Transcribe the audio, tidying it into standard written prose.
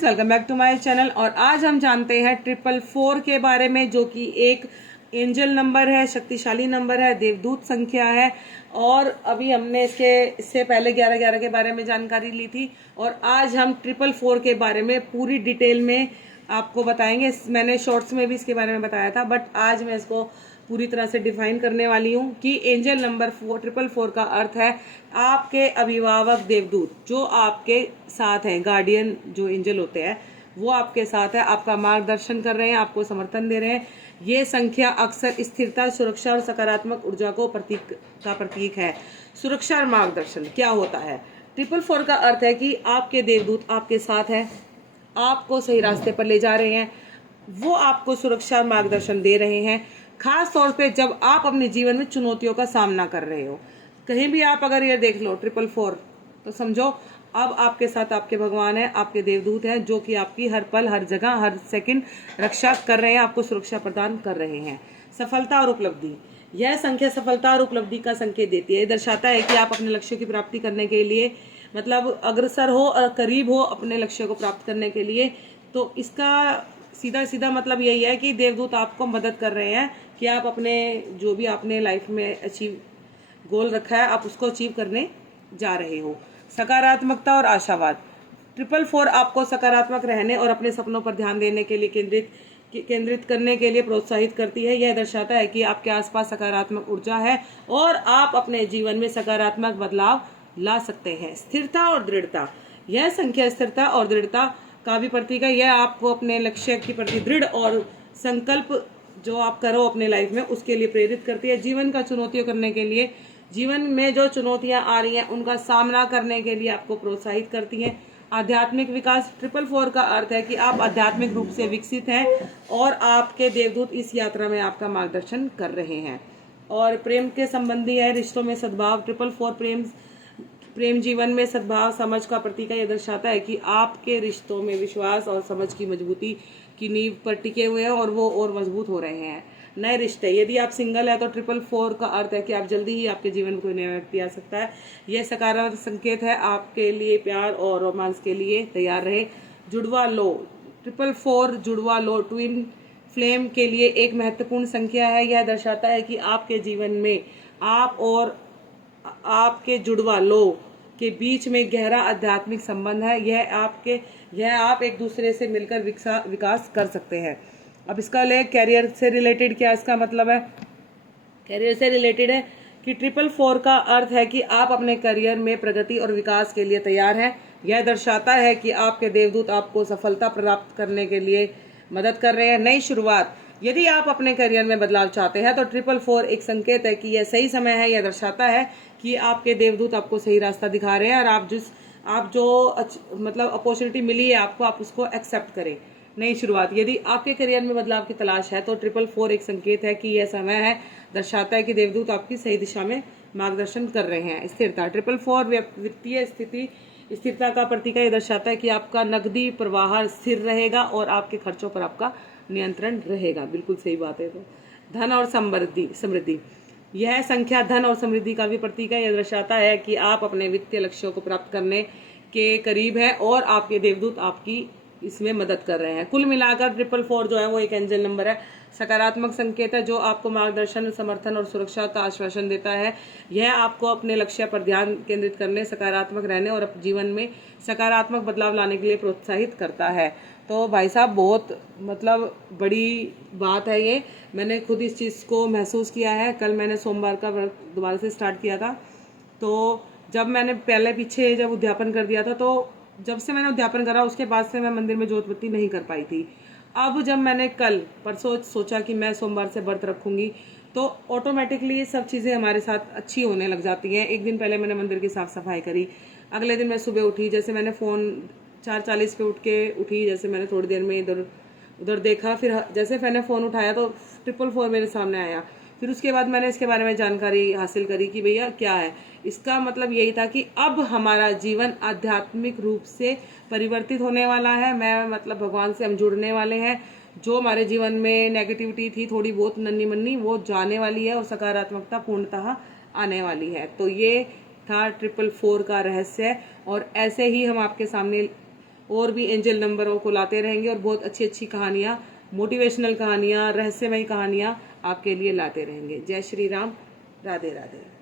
Friends, welcome back to my channel. और आज हम जानते हैं 444 के बारे में, जो कि एक एंजल नंबर है, शक्तिशाली नंबर है, देवदूत संख्या है। और अभी हमने इससे पहले 1111 के बारे में जानकारी ली थी, और आज हम 444 के बारे में पूरी डिटेल में आपको बताएंगे। मैंने शॉर्ट्स में भी इसके बारे में बताया था, बट आज मैं इसको पूरी तरह से डिफाइन करने वाली हूँ कि एंजल नंबर 444 का अर्थ है आपके अभिभावक देवदूत, जो आपके साथ हैं। गार्डियन जो एंजल होते हैं वो आपके साथ है, आपका मार्गदर्शन कर रहे हैं, आपको समर्थन दे रहे हैं। ये संख्या अक्सर स्थिरता, सुरक्षा और सकारात्मक ऊर्जा को प्रतीक है। सुरक्षा और मार्गदर्शन क्या होता है? 444 का अर्थ है कि आपके देवदूत आपके साथ है, आपको सही रास्ते पर ले जा रहे हैं, वो आपको सुरक्षा और मार्गदर्शन दे रहे हैं। खास तौर पे जब आप अपने जीवन में चुनौतियों का सामना कर रहे हो, कहीं भी आप अगर ये देख लो 444, तो समझो अब आपके साथ आपके भगवान है, आपके देवदूत हैं, जो कि आपकी हर पल, हर जगह, हर सेकंड रक्षा कर रहे हैं, आपको सुरक्षा प्रदान कर रहे हैं। सफलता और उपलब्धि, यह संख्या सफलता और उपलब्धि का संकेत देती है। ये दर्शाता है कि आप अपने लक्ष्यों की प्राप्ति करने के लिए मतलब अग्रसर हो और करीब हो अपने लक्ष्यों को प्राप्त करने के लिए। तो इसका सीधा सीधा मतलब यही है कि देवदूत आपको मदद कर रहे हैं कि आप अपने जो भी आपने लाइफ में अचीव गोल रखा है, आप उसको अचीव करने जा रहे हो। सकारात्मकता और आशावाद, 444 आपको सकारात्मक रहने और अपने सपनों पर ध्यान देने के लिए केंद्रित करने के लिए प्रोत्साहित करती है। यह दर्शाता है कि आपके आसपास सकारात्मक ऊर्जा है और आप अपने जीवन में सकारात्मक बदलाव ला सकते हैं। स्थिरता और दृढ़ता, यह संख्या स्थिरता और दृढ़ता का भी प्रतीक है। यह आपको अपने लक्ष्य के प्रति दृढ़ और संकल्प जो आप करो अपने लाइफ में, उसके लिए प्रेरित करती है। जीवन का चुनौतियों करने के लिए, जीवन में जो चुनौतियां आ रही हैं उनका सामना करने के लिए आपको प्रोत्साहित करती हैं। आध्यात्मिक विकास, 444 का अर्थ है कि आप आध्यात्मिक रूप से विकसित हैं और आपके देवदूत इस यात्रा में आपका मार्गदर्शन कर रहे हैं। और प्रेम के संबंधी है, रिश्तों में सद्भाव, 444 प्रेम जीवन में सद्भाव समझ का प्रतीक है। यह दर्शाता है कि आपके रिश्तों में विश्वास और समझ की मजबूती की नींव पर टिके हुए हैं और वो और मजबूत हो रहे हैं। नए रिश्ते, यदि आप सिंगल है तो 444 का अर्थ है कि आप जल्दी ही आपके जीवन में कोई नया व्यक्ति आ सकता है। यह सकारात्मक संकेत है आपके लिए प्यार और रोमांस के लिए तैयार रहे। जुड़वा लो, 444 जुड़वा लो ट्विन फ्लेम के लिए एक महत्वपूर्ण संख्या है। यह दर्शाता है कि आपके जीवन में आप और आपके जुड़वा लो के बीच में गहरा आध्यात्मिक संबंध है। यह आप एक दूसरे से मिलकर विकास कर सकते हैं। अब इसका ले कैरियर से रिलेटेड क्या इसका मतलब है? कैरियर से रिलेटेड है कि 444 का अर्थ है कि आप अपने करियर में प्रगति और विकास के लिए तैयार हैं। यह दर्शाता है कि आपके देवदूत आपको सफलता प्राप्त करने के लिए मदद कर रहे हैं। नई शुरुआत, यदि आप अपने करियर में बदलाव चाहते हैं तो 444 एक संकेत है कि यह सही समय है। यह दर्शाता है कि आपके देवदूत आपको सही रास्ता दिखा रहे हैं और आप जो मतलब अपॉर्चुनिटी मिली है आपको, आप उसको एक्सेप्ट करें। नई शुरुआत, यदि आपके करियर में बदलाव की तलाश है तो 444 एक संकेत है कि यह समय है। दर्शाता है कि देवदूत आपकी सही दिशा में मार्गदर्शन कर रहे हैं। स्थिरता, 444 वित्तीय स्थिरता का प्रतीक है। यह दर्शाता है कि आपका नकदी प्रवाह स्थिर रहेगा और आपके खर्चों पर आपका नियंत्रण रहेगा। बिल्कुल सही बात है। तो धन और समृद्धि, यह संख्या धन और समृद्धि का भी प्रतीक है। यह दर्शाता है कि आप अपने वित्तीय लक्ष्यों को प्राप्त करने के करीब हैं और आपके देवदूत आपकी इसमें मदद कर रहे हैं। कुल मिलाकर 444 जो है वो एक एंजल नंबर है, सकारात्मक संकेत है जो आपको मार्गदर्शन, समर्थन और सुरक्षा का आश्वासन देता है। यह आपको अपने लक्ष्य पर ध्यान केंद्रित करने, सकारात्मक रहने और अपने जीवन में सकारात्मक बदलाव लाने के लिए प्रोत्साहित करता है। तो भाई साहब, बहुत मतलब बड़ी बात है ये। मैंने खुद इस चीज़ को महसूस किया है। कल मैंने सोमवार का व्रत दोबारा से स्टार्ट किया था। तो जब मैंने पहले पीछे जब उद्यापन कर दिया था, तो जब से मैंने उद्यापन करा उसके बाद से मैं मंदिर में जोत बत्ती नहीं कर पाई थी। अब जब मैंने कल परसों सोचा कि मैं सोमवार से व्रत रखूंगी, तो ऑटोमेटिकली ये सब चीज़ें हमारे साथ अच्छी होने लग जाती हैं। एक दिन पहले मैंने मंदिर की साफ सफाई करी, अगले दिन मैं सुबह उठी, जैसे मैंने फ़ोन 4:40 पे उठ के उठी, जैसे मैंने थोड़ी देर में इधर उधर देखा, फिर जैसे मैंने फ़ोन उठाया तो 444 मेरे सामने आया। फिर उसके बाद मैंने इसके बारे में जानकारी हासिल करी कि भैया क्या है। इसका मतलब यही था कि अब हमारा जीवन आध्यात्मिक रूप से परिवर्तित होने वाला है। मैं मतलब भगवान से हम जुड़ने वाले हैं। जो हमारे जीवन में नेगेटिविटी थी थोड़ी बहुत नन्ही मन्नी, वो जाने वाली है और सकारात्मकता पूर्णतः आने वाली है। तो ये था 444 का रहस्य। और ऐसे ही हम आपके सामने और भी एंजल नंबरों को लाते रहेंगे और बहुत अच्छी अच्छी कहानियां, मोटिवेशनल कहानियां, रहस्यमयी कहानियां आपके लिए लाते रहेंगे। जय श्री राम, राधे राधे।